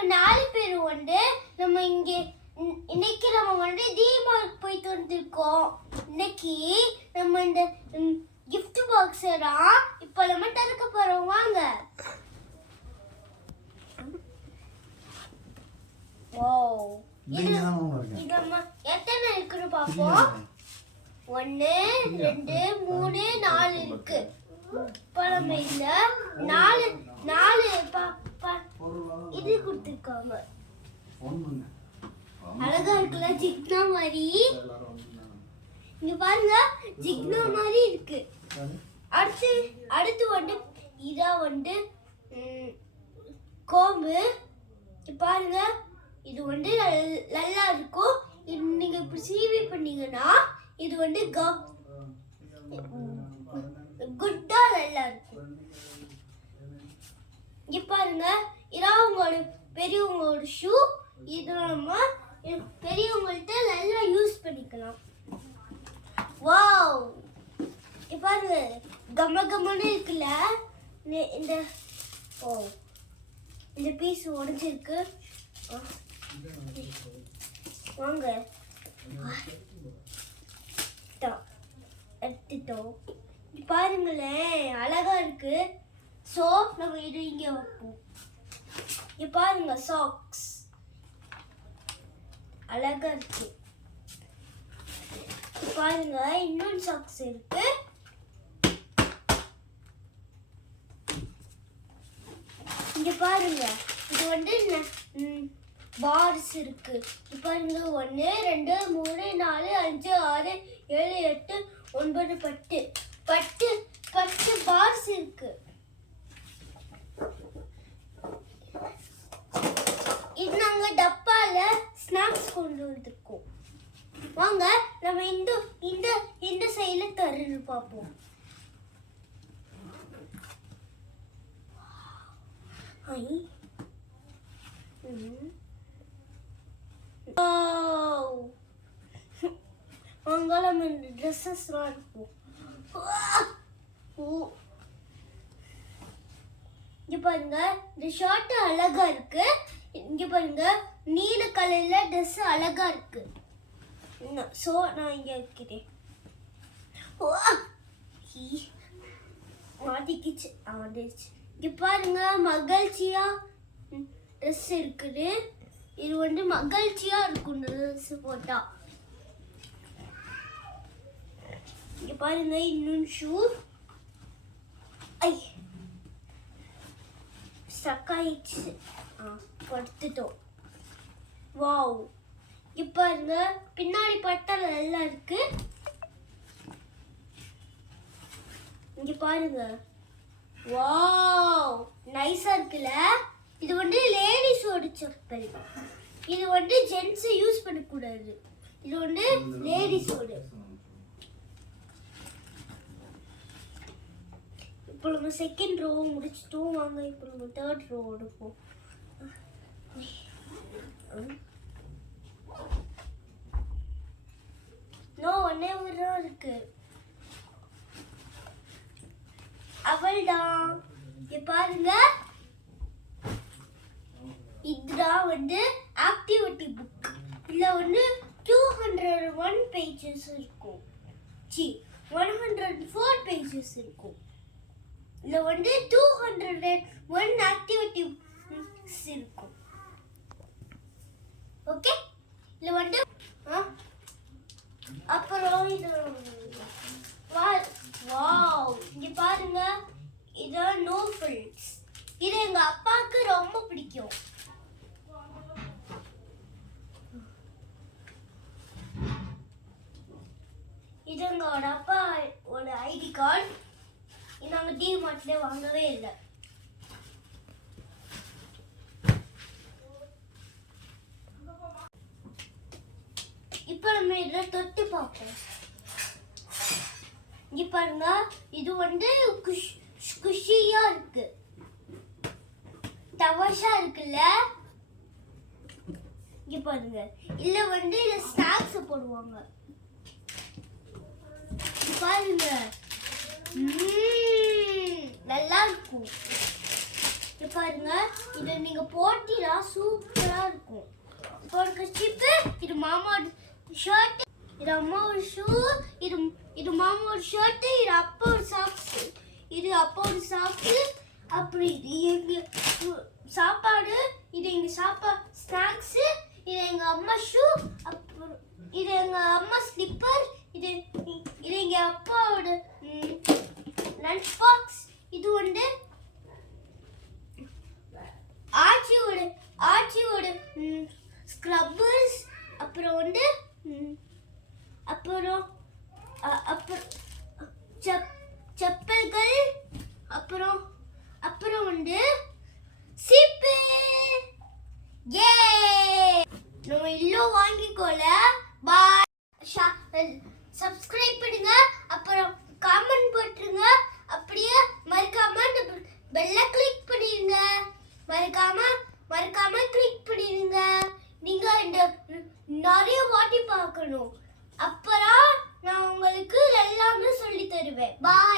நாங்க 4 பேர் நம்ம இங்க இன்னைக்கு நம்ம டிமார்ட் போயிட்டு வந்திருக்கோம். இன்னைக்கு நம்ம இந்த கிஃப்ட் பாக்ஸரா இப்ப நம்ம திறக்க போறோம். வாங்க. வாவ், இது நம்ம எத்தனை இருக்குன்னு பாப்போம். 1 2 3 4 இருக்கு. இப்ப நம்ம இந்த 4 இது கொடுத்திருக்காங்க. அழகா இருக்குல்ல, ஜிக்னா மாதிரி. இங்க பாருங்க, ஜிக்னா மாதிரி இருக்கு. அடுத்து இதா கோம்பு. பாருங்க, இது நல்லா இருக்கும். நீங்க இப்படி சீவி பண்ணீங்கன்னா இது குட்டா நல்லா இருக்கும். இங்க பாருங்க, இதான் உங்களோட பெரியவங்களோட ஷூ. இது நம்ம பெரியவங்கள்ட்ட நல்லா யூஸ் பண்ணிக்கலாம். வாவ், இங்க பாருங்க, கமகமன்னு இருக்குல்ல. இந்த பீஸ் உடைஞ்சிருக்கு. வாங்க, எடுத்துட்டோம். பாருங்களேன், அழகா இருக்கு. சோ நம்ம இது இங்க வைப்போம். இங்க பாருங்க, சாக்ஸ் அழகா இருக்கு. பாருங்க, இன்னொரு சாக்ஸ் இருக்கு. இங்க பாருங்க, இது பார்ஸ் இருக்கு. பாருங்க, 1 2 3 4 5 6 7 8 9 10 பார்ஸ் இருக்கு. இது நாங்க டப்பால ஸ்நாக்ஸ் கொண்டு வந்திருக்கோம். வாங்க, நம்ம இந்த சைடுல தரன்னு பாப்போம். வாங்க, நம்ம இந்த ட்ரெஸ்ஸஸ்லாம் இருக்கும். இங்க பாருங்க, இந்த ஷர்ட் அழகா இருக்கு. இங்க பாருங்க, நீல கலர்ல ட்ரெஸ் அழகா இருக்கு. சோ நான் இங்க வைக்கிறேன். மாட்டிக்கிச்சு. இங்க பாருங்க, மகிழ்ச்சியா ட்ரெஸ் இருக்குது. இது மகிழ்ச்சியா இருக்கும் ட்ரெஸ் போட்டா. இங்க பாருங்க, இன்னும் ஷூ ஸ்டக் ஆயிடுச்சு. படுத்துட்டோம். வாவ், இங்க பாருங்க, பின்னாடி பட்டா நல்லா இருக்கு. இங்க பாருங்க, வாவ், நைஸா இருக்குல்ல. இது லேடிஸோட செப்பல். இது ஜென்ஸ் யூஸ் பண்ண கூடாது. இது லேடிஸோட. இப்போ நம்ம செகண்ட் ரோ முடிச்சிட்டோம். வாங்க, இப்போ நம்ம தேர்ட் ரோ எடுப்போம். ஒன்னே ஒரு ரோ இருக்கு. அவள்தான். பாருங்க, இதுதான் ஆக்டிவிட்டி புக். இதுல 201 பேஜஸ் இருக்கும். 104 பேஜஸ் இருக்கும். இதுல 201 ஆக்டிவிட்டி இருக்கும். ஓகே, இதுல அப்புறம் இது வாவ், இங்க பாருங்க, இது நோ ஃபில்ஸ். இது எங்க அப்பாவுக்கு ரொம்ப பிடிக்கும். இது எங்களோட அப்பாவோட ஐடி கார்டு. இது நாங்க டிமார்ட்ல வாங்கவே இல்லை. இப்ப நம்ம இதை தொட்டு பார்ப்போம். இங்க பாருங்க, இது குஷியா இருக்கு. தவஷா இருக்குல்ல. இங்க பாருங்க, இல்ல இத ஸ்நாக்ஸ் போடுவாங்க. பாருங்க, நல்லா இருக்கும். இது பாருங்க, இதை நீங்க போட்டீங்கன்னா சூப்பரா இருக்கும். இப்போ ஒரு சிப்பு, இது மாமாவோட ஷர்ட், இது அம்மாவோட ஷூ, இது மாமாவோட ஷர்ட், இது அப்பாவோட சாக்ஸ், இது அப்பாவோட சாக்ஸ். அப்படி இது எங்க சாப்பாடு, இது எங்க சாப்பாடு ஸ்நாக்ஸ், இது எங்க அம்மா ஷூ, அப்புறம் இது எங்க அம்மா ஸ்லிப்பர், இது எங்க அப்பாவோட லஞ்ச் பாக்ஸ், இது வந்து ஆச்சியோட ஸ்க்ரப்பர்ஸ், அப்புறம் வந்து அப்புறம் செப்பல்கள், அப்புறம் வந்து சீப்பு. ஏ நம்ம எல்லாம் வாங்கிக்கோல. பாய். சப்ஸ்கிரைப் பண்ணுங்க, அப்புறம் காமெண்ட் போட்டுருங்க, அப்படியே மறக்காம பெல்ல கிளிக் பண்ணிருங்க. மறக்காம கிளிக் பண்ணிருங்க. நீங்க இந்த நிறைய வாட்டி பார்க்கணும், அப்பதான் நான் உங்களுக்கு எல்லாமே சொல்லி தருவேன். பாய்.